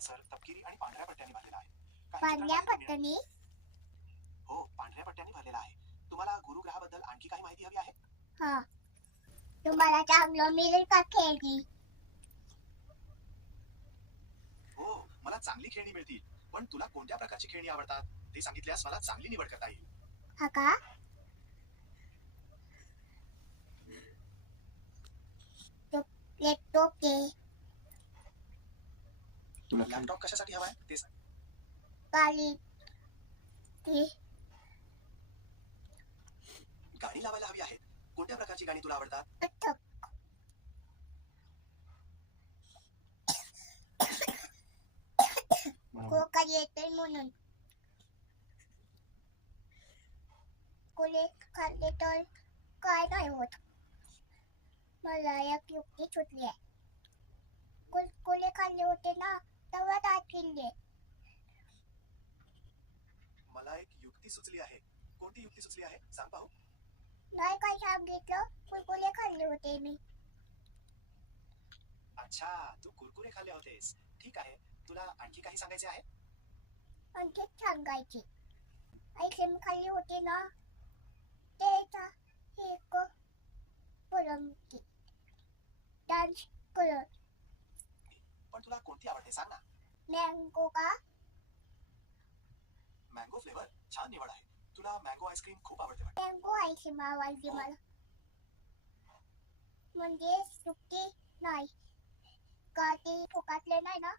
लालसर, तपकिरी आणि पांढऱ्या पट्ट्यांनी भरलेला आहे. काही पांढऱ्या चित्रांमध्ये पट्ट्यानी हो, पांढऱ्या पट्ट्यांनी भरलेला आहे. तुम्हाला गुरुग्रहाबद्दल आणखी काही माहिती हवी आहे? हा तुम्हाला चांगलं मिळेल का खेळणी? हो, मला चांगली खेळणी मिळतील. पण तुला कोणत्या प्रकारची खेळणी आवडतात ते सांगितल्यास मला चांगली निवड करता येईल. हा का? लॅपटॉप दे. तुला लॅपटॉप कशासाठी हवाय ते सांग. गाडी दे. गाणी लावायला हवी आहेत. कोणत्या प्रकारची गाणी तुला आवडतात? अटक. खोकला येतोय म्हणून. कोले खाल्ले तर काय नाही होत. मला एक युक्ती सुचली आहे. कोले खाल्ले होते ना तेव्हा दात किल्ले. मला एक युक्ती सुचली आहे. कोणती युक्ती सुचली आहे सांग पाहू. नाही काय सांगितलं, कुरकुरे खाल्ले होते मी. अच्छा, तू कुरकुरे खाल्ले होतेस. ठीक आहे, तुला आणखी काही सांगायचे आहे? आणखीच सांगायचे. आईस्क्रीम खाल्ली होती ना त्याचा एक परमती डान्स कलर. पण तुला कोणती आवडते सांग ना. मँगो का? मँगो फ्लेवर छान निवड आहे. तुला मँगो आईस्क्रीम खूप आवडते वाटते. मँगो आईस्क्रीम आवडते मला. म्हणजे सुट्टी नाही का ते फुकाटले नाही ना.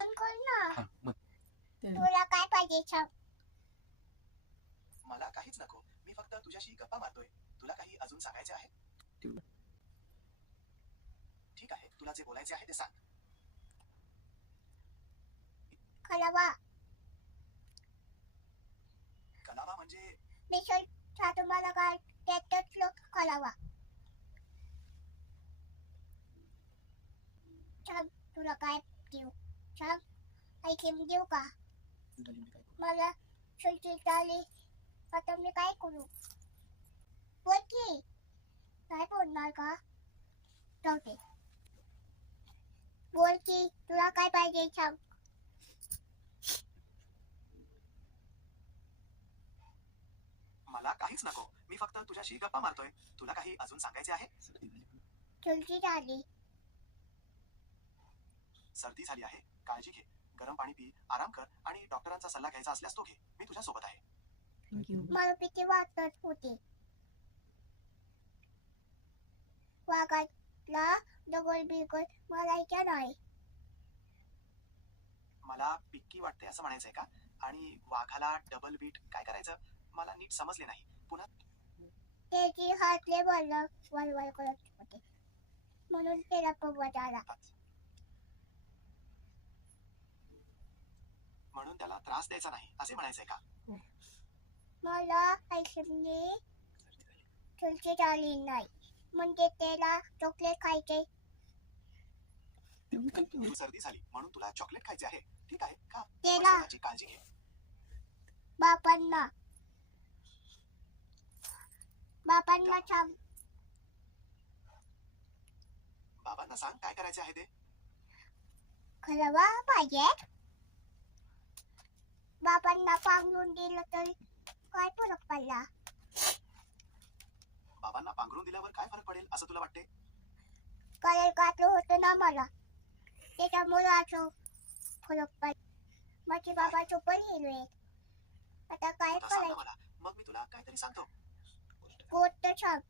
पण कोण ना तुला काय पाहिजे सांग. मला काहीच नको. मी फक्त तुझ्याशी गप्पा मारतोय. तुला काही अजून सांगायचे आहे? ठीक आहे, तुला जे बोलायचे आहे ते सांग. खलावा कलावा म्हणजे मिसळ तुम्हाला काय त्यातच खलावा. सांग तुला काय देऊ सांग. आईस्क्रीम देऊ का? मला सुट्टी झाली आता मी काय करू? बोल की. काय बोलणार का? जाऊ दे. बोल की तुला काय पाहिजे सांग. मला काहीच नको. मी फक्त तुझ्याशी गप्पा मारतोय. तुला काही अजून सांगायचे आहे? सुट्टी झाली. सर्दी झाली आहे, काळजी घे. गरम पाणी पी, आराम कर आणि डॉक्टरांचा सल्ला घ्यायचा असल्यास तो घे. मी तुझ्या सोबत आहे. मला भीती वाटत होती. वाघाला डबल बिगल मारायच्या नाही. मला पिक्की वाटते असं म्हणायचंय का? आणि वाघाला डबल बीट काय करायचं? मला नीट समजले नाही. पुन्हा त्याची हातले वळवळ करत होते म्हणून त्याला पवत आला. म्हणून त्याला त्रास द्यायचा नाही असे म्हणायचंय का? मला आईस्क्रीमने सुट्टी झाली नाही म्हणजे त्याला चॉकलेट खायचे. तू सर्दी झाली म्हणून तुला चॉकलेट खायचे आहे. ठीक आहे का? त्याला स्वतःची काळजी घे. बापांना सांग. बाबांना सांग काय करायचे आहे ते. खरवा पाहिजे. बाबांना पांघरून दिलं तरी काय फरक पडला? बाबांना पांघरून दिल्यावर काय फरक पडेल असं तुला वाटते? कलर काढलं होतं ना मला त्याच्यामुळे असं फरक पडला. माझे बाबा सुपर हिरो आहेत. आता काय आता सांग ना करायचं? मला, मग मी तुला काहीतरी सांगतो. गोष्ट सांग.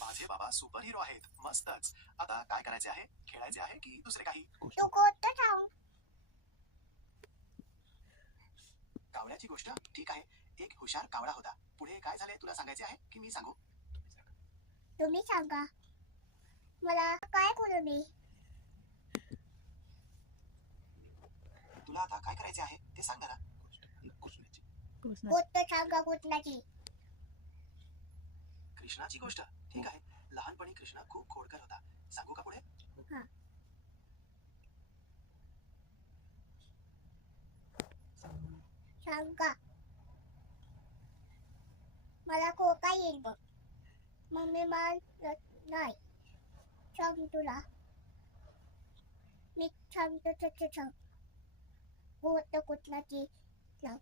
माझे बाबा सुपर हिरो आहेत. मस्तच. आता काय करायचे आहे? खेळायचे आहे की दुसरे काही? तू गोष्ट सांग. कावळ्याची गोष्ट? ठीक आहे. एक हुशार कावळा होता. पुढे काय झाले तुला सांगायचे आहे की मी सांगू? तुम्ही सांगा. मला काय करू मी? तुला आता काय करायचे आहे ते सांग ना. गोष्ट सांगा कुठल्याची. कृष्णाची गोष्ट? ठीक आहे. लहानपणी कृष्णा खूप खोडकर होता. सांगू का पुढे? सांगा. मला खोका येईल बघ. मम्मी मानत नाही. सांग तुला. मी सांगतो तसं सांग. गोट कुठला ती लाव.